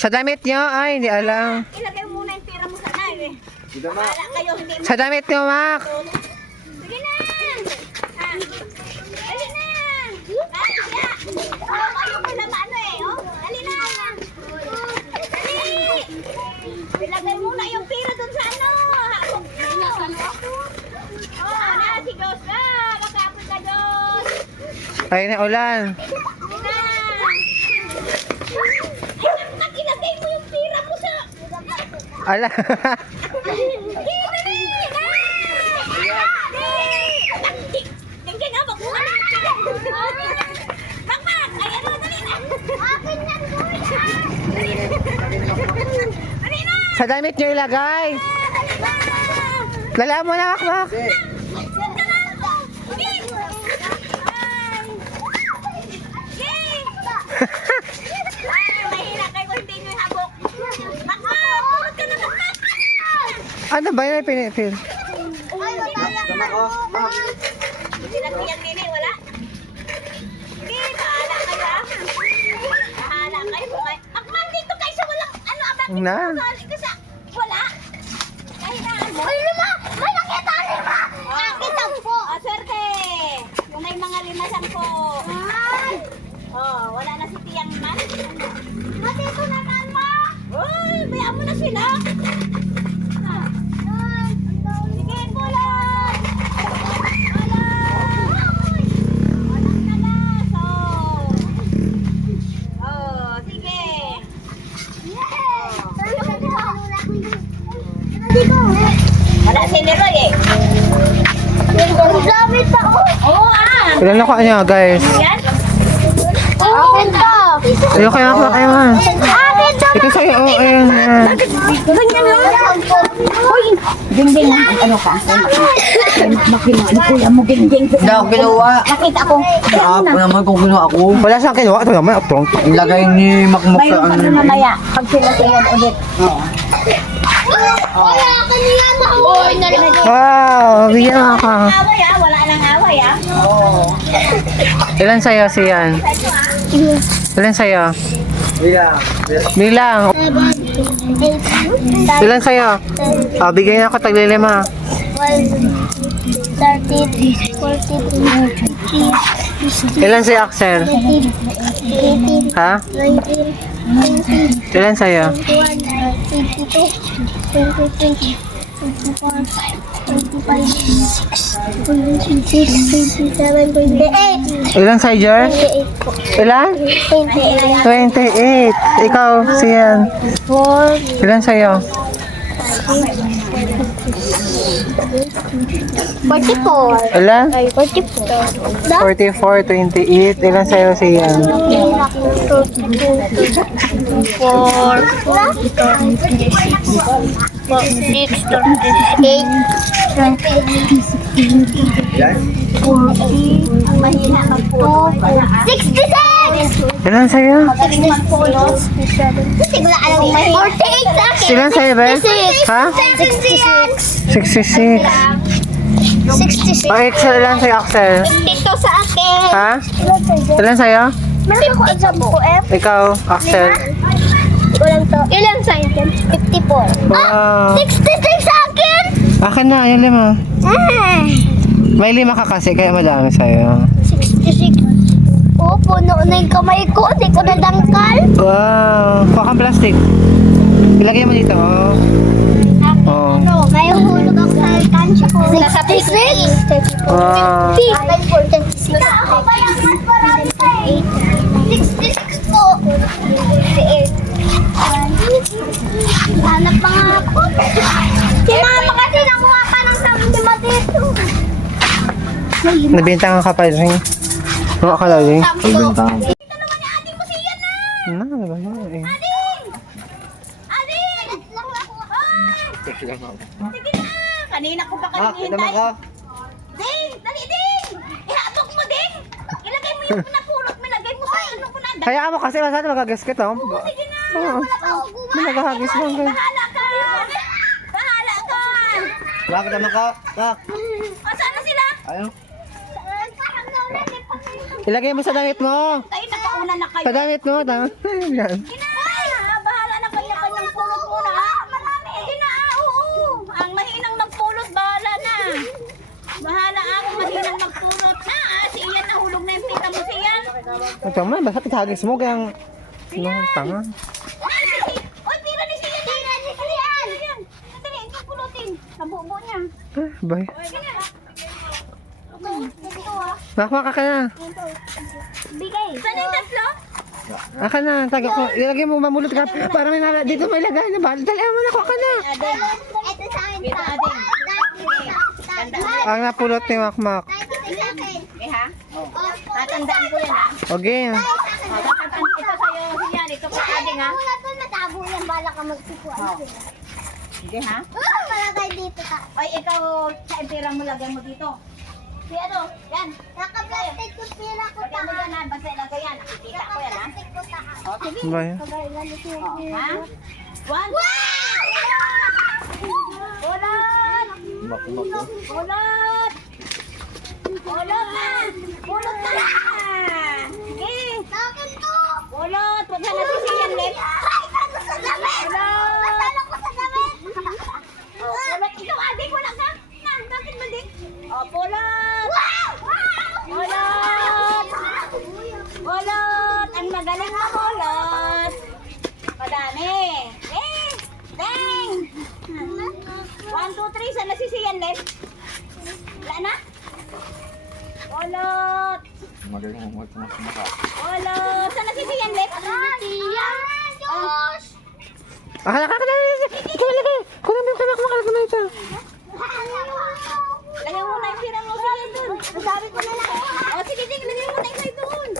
Sa damit nyo? Ay, hindi alam. Ilagay mo muna yung pera mo sa namin. Wala kayo, hindi mo. Sa damit nyo, Mac. Sige na! Ah, dali na! Ay, siya! Kayo pala paano eh, oh? Dali na! Dali! Ilagay muna yung pera dun sa ano! Habog nyo! Oh, na, si Diyos ka! Makapit ka Diyos! Ay, na ulan. Sige na! Ay, ilagay mo yung pera mo sa... Ala. Sa damit nyo ilagay. Lala mo na, Mac. Ano ba yun? Pinipil. Pinagpiyang nini, wala? Hindi, bahala kayo ah. Bahala kayo. Akman dito kayo sa walang ano, bakit Na. kasi wala. Kahinaan mo. Ay, lima! May nakita lima! Akin po. Swerte. Yung may mga 5-10. Oh, wala na si Tiyang man. Matito na man mo. Uy, bayaan mo na sila. Sige, bulan! Wala si Leroy eh. Gamit pa ko. Oo ah. Ilan na ko niya, guys. Yan. Akin to. Ayun kayo ako, kayo man. Akin to. Ito sa'yo, oh, ayun. Ganyan lang. Hoy. Dingding. Ano ka? Makino. Ano kuya mo dingding? Hindi ako ginawa. Nakita ko. Ako naman kung ginawa ako. Wala siyang kinuha. Ito naman, uptong. Ilagay ni Makmak sa Mayroon pa ano. na mamaya. Pag sila siyan ulit. Wala ka niya na. Oy, narinig. Wow, bigyan mo ako. Away ah. Wala nang away ah. Ilan sa'yo, siyan? Ilan sa'yo? Yeah. Bilang. Ilan sa'yo? Oh, bigyan ako taglilima. 30, 40, Ilan sa'yo, Axel? 18, Ha? 19, Ilan sa'yo? 22, 24, 25, 26, 27, 28. Ilan sa'yo, George? Ilan? 28. Ikaw, siyan. 4, Ilan sa'yo? 44. Ilan? Ay, 44. 44, 28. Ilan sa'yo, siyan? 66! Ilan sa'yo? 48 Ilan sa'yo, Bel? Ha? 66. 66. Oh, Axel, ilan sa'yo, Axel? Dito sa akin. Ha? Ilan sa'yo? Meron ko exam po, F. Ikaw, Axel. Walang to. Ilan sa akin? 54. Wow. 66 sa akin! Akin na, yung 5. Ah, May 5 ka kasi, kaya madami sa'yo. 66. Oo, puno na yung kamay ko. Hindi ko nadangkal. Wow. Kuha kang plastic. Ilagay mo dito, oh. Oh. Ano, ngayong hulog ako sa kansya ko. 66. Wow. 56. Ako pa lang mas marami pa eh. 66 po. 68. Hanap pa nga ako. Si mama kasi nakuha pa ng sabi dito. Nabintangan ka pa rin. Ano ka lagi? Pagbintang. Ito naman ni ating mo siya na. Ano ba yun eh? Ading! Ading! Lang ako. Ay! Sige na. Kanina ko pa kayo hintay. Ding! Dali, Ding! Ihabok mo, Ding! Ilagay mo yung napulot. Ilagay mo sa ano ko na. Kaya mo kasi masada magagas kita. Oh. Sige na. Oo. Wala pa ako gumawa. May nagahagis lang kayo. Bahala ka! Bahala ka! Bakit naman ka? Tak. O, saan na sila? Ayaw. Parang naulan eh. Ilagay mo sa damit mo. Tayo, nakauna na kayo. Sa damit mo. Tama. Yan. Sige na. Bahala Ito man, basta pitagis mo, kaya nung tanga. Oy, pira ni siya din. Yan. Dali, ito pulutin. Sa bubo niya. Bay. Ito ah. Makaka ka na. Bigay. Saan yung tatlo? Aka na, taga ko. Ilagay mo, mamulot ka. Para may nala. Dito may lagay na ba? Dali mo na ko ka na. Ito sa akin pa. Ang napulot ni Makmak. Ito sa akin. Ha? Tatandaan ko yan ha. Okay. Ito sa'yo, yan. Ito ko ading ha. Wala doon matabo yan. Bala ka magsipuan. Sige ha. Palagay dito ka. Ay, ikaw, sa empira mo lagay mo dito. Si ano? Yan. Naka-plastic ko pila ko Lagyan mo yan ha. Basta ilagay yan. Nakikita ko yan ha. Naka-plastic ko ta. O, sige. Bay. Ha? One. Bulot! Makmak. Bulot! Bulot na! Bulot na! Sige. Bakit to? Bulot! Huwag ka nasisiyan, Lep. Ay, bago sa damit! Nasalo ko sa damit! Bulot! Ikaw, adik, wala ka? Na, bakit ba, dik? O, bulot! Bulot! Bulot! Ang magaling na bulot! Madami! Ding! Ding! 1, 2, 3, saan nasisiyan, Lep? Wala na? Bulot! Magaling mo maka. Bulot! Saan nasisiyan, Lep? Diyos! Aka na, aka na. Ikaw lagay. Kunin mo yung kamak, makalagay mo ito. Lagyan mo na yung pirang mo siya doon. Sabi ko na lang. O, sige, sige, lagyan mo na yung sa'yo doon.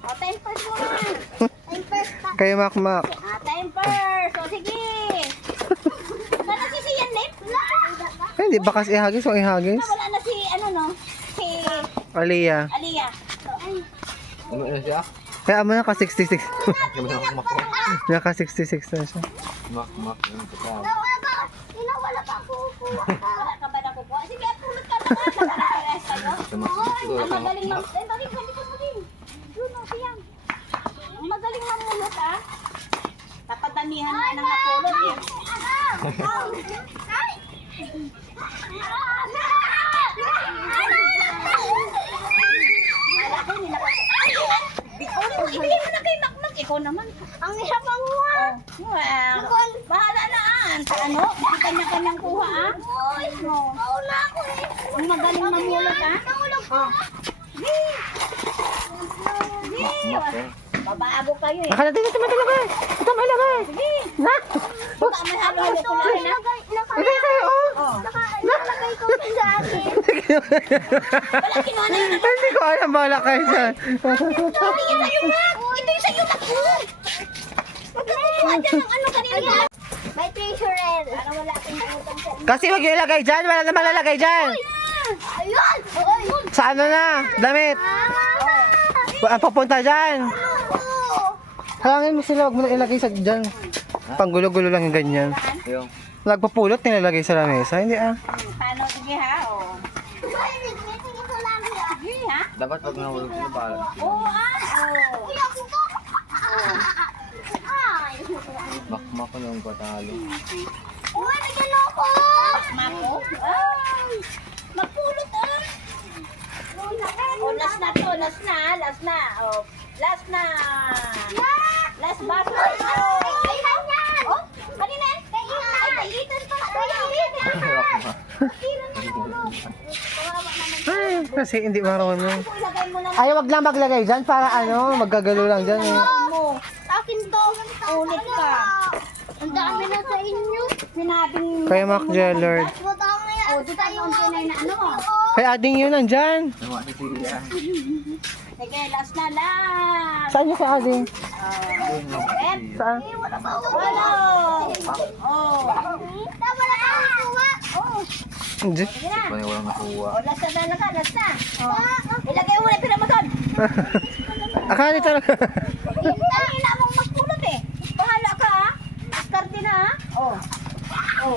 O, 10 first mo na. Ay, first pa. Kayo Makmak. 10 first. O, sige. Saan nasisiyan, Lep? Ay, hindi ba kasi ihagis o ihagis? Wala na si, ano no? Si Aliyah. Aliyah. Ano na siya? Kaya mo naka 66. Makmak. Naka 66 na siya. Makmak. Wala pa. Wala pa ako. Wala ka ba nakukuha? Sige, pulot ka naman. Nakakarest kayo. Ang magaling mam... Eh, balik mo din. Yun, o, siyang. Ang magaling mamulot, ah. Tapadamihan na ng napulot, eh. Ibigay mo na kay Makmak. Ikaw naman. Ang hirap ang huwa. Well, bahala na Sa ano? Hindi kanya-kanyang kuha ah. Mauna ako eh. Ang magaling mamulot ah. Nahulog ko. Makmak. Babago kayo eh. Aka na, dito tumatulog. Ito may lagay. Na. Baka may halo-halo ko lang na. Ito sa'yo, oh. Nakalagay ko sa akin. Wala kinuha na yun. Hindi ko alam, bahala kayo dyan. Sabi niya sa'yo na. Ito yung sa'yo na po. Huwag ka kumuha dyan ng ano kanina. May treasure red. Para wala akong utang sa Kasi wag yung ilagay dyan, wala na malalagay dyan. Ayun! Sa ano na, damit. Papunta dyan. Halangin mo sila, wag mo na ilagay sa dyan. Panggulo-gulo lang yung ganyan. Yung. Nagpapulot, nilalagay sa lamesa. Hindi ah. Paano? Sige ha. O. Sige ha. Dapat pag nahulog ko ba? Oo ah. Oo. Makmak ko yung patalo. Mako. Ay. Magpulot ah. Oh, last na to. Last na. Last na. Oh. Last na. Last battle. Oh. Kanina. Ay, kaitan pa. Makmak. Ay, kasi hindi marunong. Ilagay mo na Ay, wag lang maglagay dyan para ano, maggagalo lang dyan. Eh. mo. Akin to. Ulit ka. Ang dami na sa inyo. Sinabing... Kay Mac Jellord. Butang na yan. Oh, di tayo ang pinay na ano. Kay ading yun nandyan. Nawa si Sila. Sige, last na last. Saan yung kay ading? Saan? Wala. Oh. Wala pa ako kuha. Oh. Hindi. Sige na. Kaya walang nakuha. Oh, last na talaga. Last na. Oh. Ilagay mo na yung pira mo doon. Akala talaga. Hindi na mong magpulot eh. Bahala ka ha. Diskarte na ha. Oh. Oh.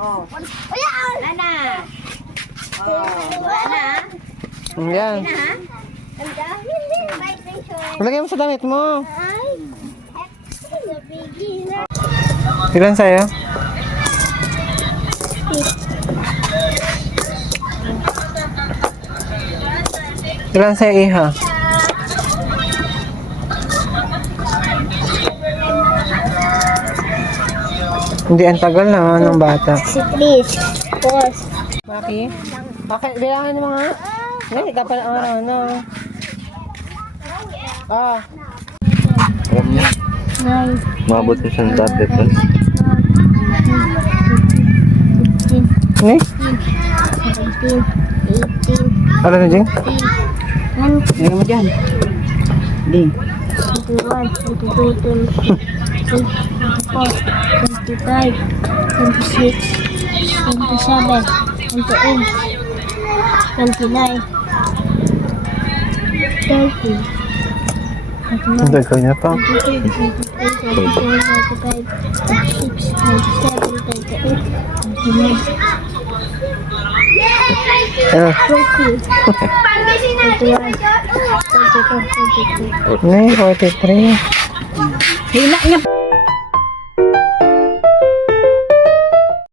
Oh. Ayan! Wala na. Oh. Wala na ha. Yan. Sige na ha. Ang dami. May treasure. Lagay mo sa damit mo. Ay. The beginner. Ilan sa'yo? Ilan sa'yo, Iha? Hindi, ang tagal na ng bata. 63, 4, Maki? Bakit? Bilangan mo nga. Ngayon, ka pala ano. Ah. Alam niya. 9, Mabot mo siyang dati pa. 15, Eh? 17, 18, Ano na, Jing? 20, Hindi mo dyan. Ding. 21, 22, 23, 24, 25, 26, 27, 28, 29, 30, Ang dagal niya pa. 23, 24, 25, 26, 27, 28, 29, Ah. 30, 31, 32, 33. Nay, 43. Hina niya.